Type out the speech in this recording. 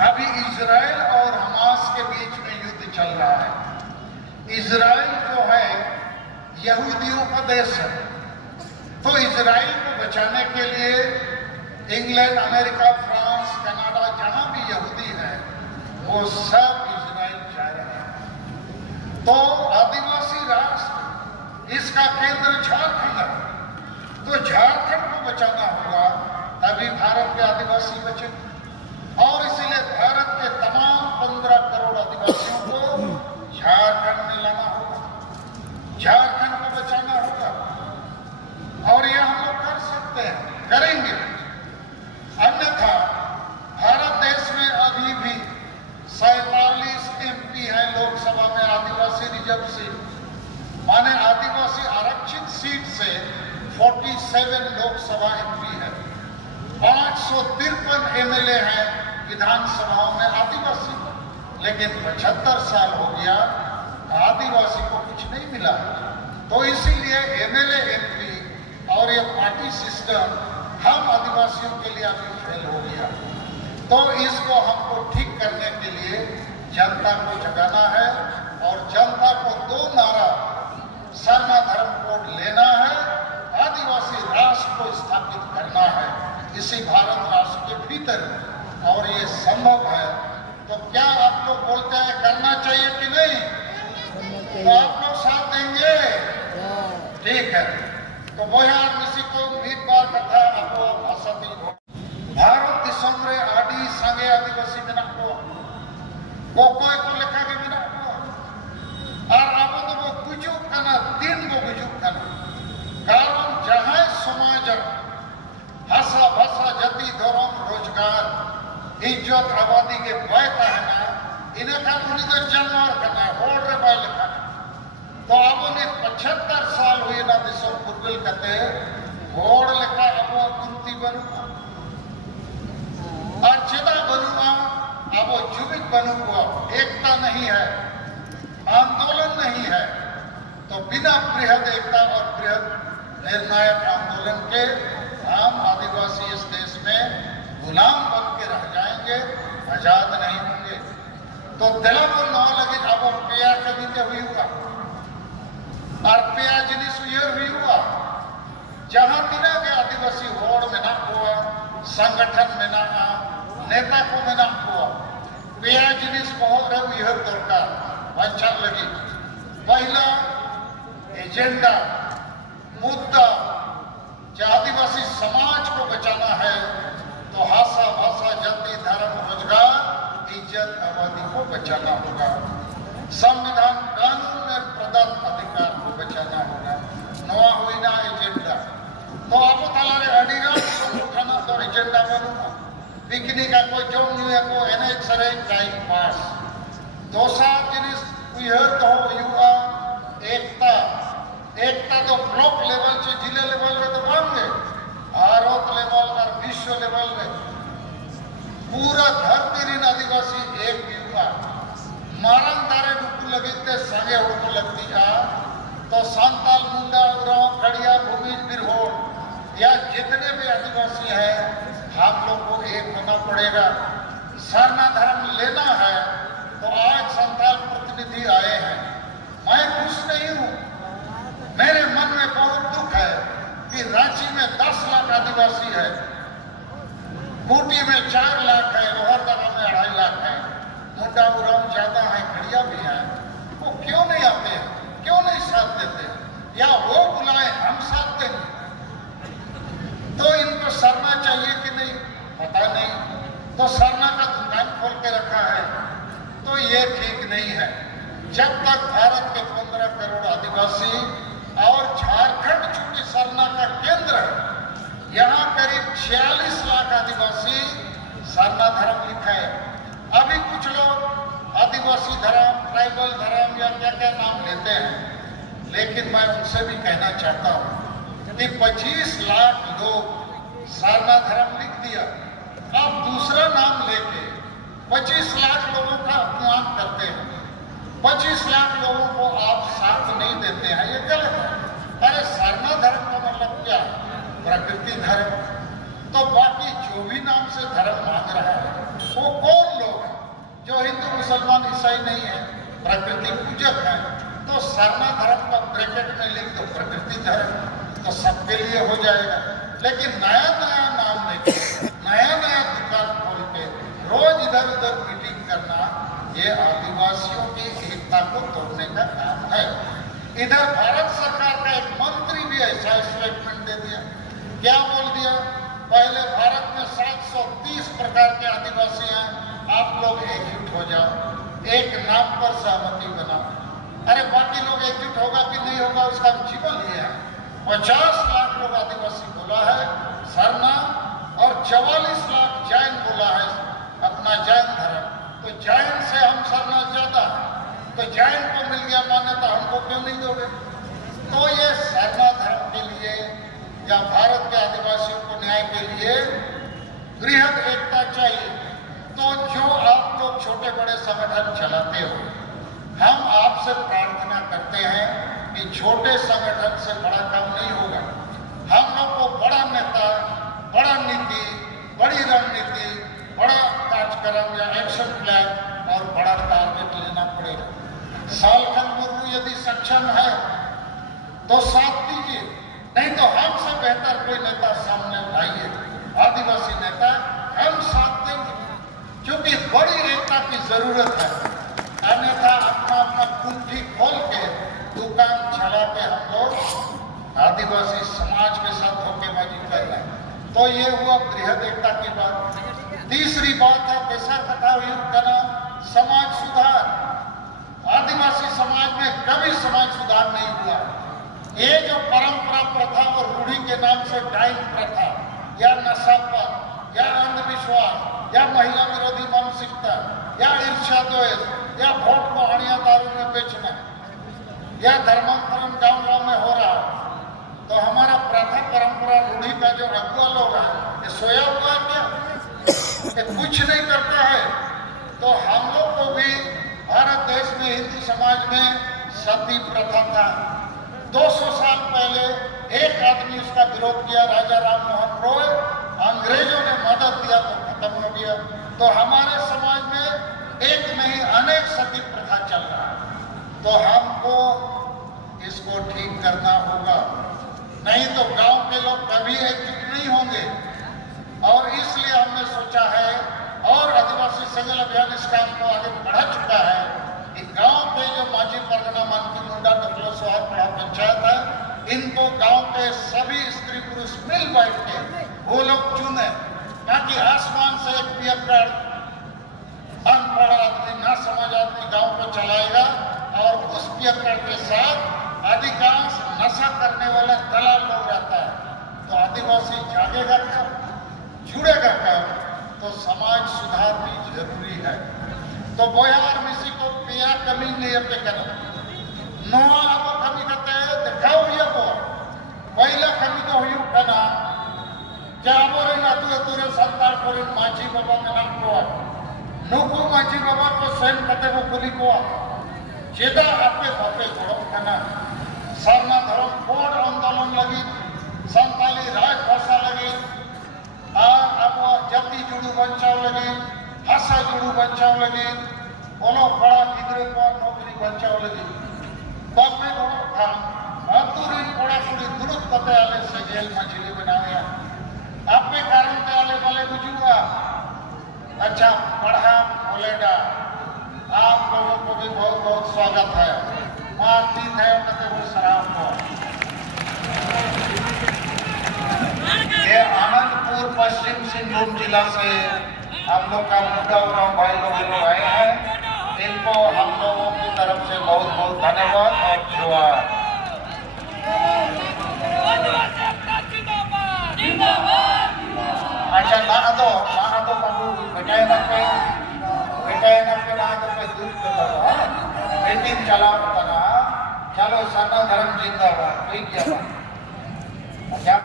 अभी इजराइल और हमास के बीच में युद्ध चल रहा है। इजराइल जो है यहूदियों का देश है, तो इजराइल को बचाने के लिए इंग्लैंड, अमेरिका, फ्रांस, कनाडा, जहां भी यहूदी है वो सब इजराइल जा रहे हैं। तो आदिवासी राष्ट्र इसका केंद्र झारखंड है, तो झारखंड को बचाना होगा, तभी भारत के आदिवासी बचे। और इसीलिए भारत के तमाम 15 करोड़ आदिवासियों को झारखंड में लाना होगा, झारखंड को बचाना होगा। और ये हम लोग कर सकते हैं, करेंगे। अन्यथा भारत देश में अभी भी 47 MP हैं लोकसभा में आदिवासी रिजर्व सीट, माने आदिवासी आरक्षित सीट से 47 लोकसभा MP है। 553 MLA हैं विधानसभाओं में आदिवासी, लेकिन 75 साल हो गया आदिवासी को कुछ नहीं मिला। तो इसीलिए MLA MP और ये पार्टी सिस्टम हम आदिवासियों के लिए अभी फेल हो गया। तो इसको हमको ठीक करने के लिए जनता को जगाना है और जनता को 2 नारा सरना धर्म कोड लेना है, आदिवासी राष्ट्र को स्थापित करना है इसी भारत राष्ट्र के भीतर। और ये संभव है। तो क्या आप लोग बोलते हैं करना चाहिए कि नहीं? तो आप लोग साथ देंगे? ठीक है। तो बोहार मिसी को मीट बार कथा आपको भाषाती भारत दिसम रे आदि संगे आदिवासी मेना को कोकोय को लेखा के मेना को और आप तो वो गुजुक कना दिन को गुजुक कना कारण जहां समाज भाषा भाषा जाति धर्म रोजगार इज्जत आबादी के बय कहना इन्हें का उन्हीं तो जानवर करना होड़ रे बाय लिखा। तो अब उन्हें 75 साल हुए ना दिसों पुरगल कहते होड़ लिखा अब कुंती बनुआ और चेता बनुआ अब जुबिक बनुआ। एकता नहीं है, आंदोलन नहीं है, तो बिना बृहद एकता और बृहद निर्णायक आंदोलन के हम आदिवासी इस देश में गुलाम बन के रह जाएंगे, आजाद नहीं होंगे। तो दिला को न लगे अब पेया कभी के हुई हुआ और पेया जिनिस हुई हुआ जहां तिना के आदिवासी होड़ में ना हुआ, संगठन में ना नेता को में ना हुआ पेया जिनिस बहुत रहे यह दरकार बंचा लगी। पहला एजेंडा मुद्दा जो आदिवासी समाज को बचाना है तो भाषा भाषा जाति धर्म रोजगार इज्जत आबादी को बचाना होगा, संविधान कानून में प्रदत्त अधिकार को बचाना होगा। नवा हुई ना एजेंडा तो आप तालारे अडिगा संगठन तो एजेंडा बनूंगा पिकनिक को जोम न्यू को एनएच सरे टाइम पास दोसा जिनिस उयहर तो युवा एकता एकता तो ब्लॉक लेवल से जिले लेवल में तो मांगे भारत लेवल और विश्व लेवल में पूरा धरती रीन आदिवासी एक युवा मारन तारे डुकू लगते संगे उड़को लगती तो सांताल मुंडा उराव खड़िया भूमि बिरहोर या जितने भी आदिवासी हैं हम लोग को एक होना पड़ेगा। सरना धर्म लेना है तो आज संताल प्रतिनिधि आए हैं, मैं खुश नहीं हूँ। मेरे मन में बहुत दुख है कि रांची में 10 लाख आदिवासी है, खूंटी में 4 लाख है, लोहरदगा में 2.5 लाख है, मुंडा उराव ज्यादा है, खड़िया भी है। वो क्यों नहीं आते हैं, क्यों नहीं साथ देते, या वो बुलाए हम साथ देंगे? तो इनको सरना चाहिए कि नहीं पता नहीं। तो सरना का दुकान खोल के रखा है तो ये ठीक नहीं है। जब तक भारत के 15 करोड़ आदिवासी और झारखंड चूंकि सरना का केंद्र है, यहाँ करीब 46 लाख आदिवासी सरना धर्म लिखा है। अभी कुछ लोग आदिवासी धर्म, ट्राइबल धर्म या क्या क्या नाम लेते हैं, लेकिन मैं उनसे भी कहना चाहता हूँ कि 25 लाख लोग सरना धर्म लिख दिया, अब दूसरा नाम लेके 25 लाख लोगों का अपमान करते हैं, 25 लाख लोगों को आप साथ नहीं देते हैं, ये गलत है। अरे सरना धर्म का मतलब क्या? प्रकृति धर्म। तो बाकी जो भी नाम से धर्म मांग रहा है वो कौन लोग जो हिंदू मुसलमान ईसाई नहीं है, प्रकृति पूजक है, तो सरना धर्म का ब्रैकेट में लिख दो प्रकृति धर्म, तो सबके लिए हो जाएगा। लेकिन नया नया नाम लेके नया नया दुकान खोल के रोज इधर उधर मीटिंग करना, ये आदिवासियों की एकता को तोड़ने का काम है। इधर भारत सरकार का एक मंत्री भी ऐसा स्टेटमेंट दे दिया। क्या बोल दिया? पहले भारत में 730 प्रकार के आदिवासी हैं, आप लोग एकजुट हो जाओ, एक नाम पर सहमति बनाओ। अरे बाकी लोग एकजुट होगा कि नहीं होगा उसका जीवन ही है। 50 लाख लोग आदिवासी बोला है सरना, और 44 लाख जैन बोला है अपना जैन धर्म। तो जैन से हम सरना ज्यादा, तो जैन को मिल गया मान्यता, हमको क्यों नहीं दोगे? तो ये सरना धर्म के लिए या भारत के आदिवासियों को न्याय के लिए बृहद एकता चाहिए। तो जो आप लोग छोटे बड़े संगठन चलाते हो, हम आपसे प्रार्थना करते हैं कि छोटे संगठन से बड़ा काम नहीं होगा। हम लोग को बड़ा नेता, बड़ा नीति, बड़ी रणनीति, बड़ा कार्यक्रम या एक्शन प्लान और बड़ा टारगेट लेना पड़ेगा। सालखन मुर्मू यदि सक्षम है तो साथ दीजिए, नहीं तो हमसे बेहतर कोई नेता सामने लाइए, आदिवासी नेता, हम साथ देंगे, क्योंकि बड़ी एकता की जरूरत है। अन्यथा अपना अपना कुंठी खोल के दुकान चला के हम लोग आदिवासी समाज के साथ धोखेबाजी कर रहे हैं। तो ये हुआ बृहद एकता की बात। तीसरी बात है पेशा कथा युग का नाम समाज सुधार। आदिवासी समाज में कभी समाज सुधार नहीं हुआ। ये जो परंपरा प्रथा और रूढ़ी के नाम से डाइन प्रथा या नशापान या अंधविश्वास या महिला विरोधी मानसिकता या ईर्ष्या द्वेष या वोट को हड़िया दारू में बेचना या धर्मांतरण गांव-गांव में हो रहा है, तो हमारा प्रथा परंपरा रूढ़ी का जो अगुआ लोग है ये सोया हुआ है क्या? ये कुछ नहीं करता है। तो हम लोग को भी भारत देश में हिंदू समाज में सती प्रथा था। 200 साल पहले एक आदमी उसका विरोध किया, राजा राम मोहन रॉय, अंग्रेजों ने मदद दिया तो खत्म हो गया। तो हमारे समाज में एक नहीं अनेक सती प्रथा चल रहा है। तो हमको इसको ठीक करना होगा, नहीं तो गांव के लोग कभी एकजुट नहीं होंगे। और इसलिए हमने सोचा है, और आदिवासी सेंगल अभियान इस काम को आगे बढ़ा चुका है कि गांव के जो मांझी परगना मानकी मुंडा नकलो सोहाग पड़ा पंचायत है, इनको गांव के सभी स्त्री पुरुष मिल बैठ के वो लोग चुने, ताकि आसमान से एक पियक्कड़ अनपढ़ आदमी ना समझ आदमी गांव को चलाएगा और उस पियक्कड़ के साथ अधिकांश नशा करने वाला दलाल लोग रहता है। तो आदिवासी जागेगा क्या, जुड़ेगा क्या? तो समाज सुधार भी जरूरी है। तो बोयार मिसी को पिया कमी नहीं अपने करना नोआ आपको कमी करते हैं दिखाओ ये को पहला कमी तो हुई करना क्या बोले ना तुरे संतार कोरी माची बाबा में नाम को नुकु माची बाबा को स्वयं करते वो कुली को जेदा आपके बापे जोड़ो करना सरना धर्म कोड आंदोलन लगी, संताली राजभाषा लगी, अब जाति जुड़ू बचाव लगी, भाषा जुड़ू बचाव लगी, बोलो बड़ा गिदरे को नौकरी बचाव लगी। बाप में बोलो था अतुरी बड़ा पूरी दुरुस्त पते आले से जेल मछली बनाया। आपके कारण के आले वाले बुझुआ अच्छा पढ़ा बोलेगा। आप लोगों को भी बहुत बहुत स्वागत है। मारती है कहते वो शराब को। ये आनंदपुर पश्चिम सिंहभूम जिला से हम लोग का मुद्दा गाँव भाई लोग आए हैं। इनको हम लोगों की तरफ से बहुत बहुत धन्यवाद और जोहार। अच्छा ना तो बाबू बेटाए ना पे ना तो पे दूध पे मीटिंग चलाओ बना। चलो सरना धर्म जिंदाबाद। ठीक है।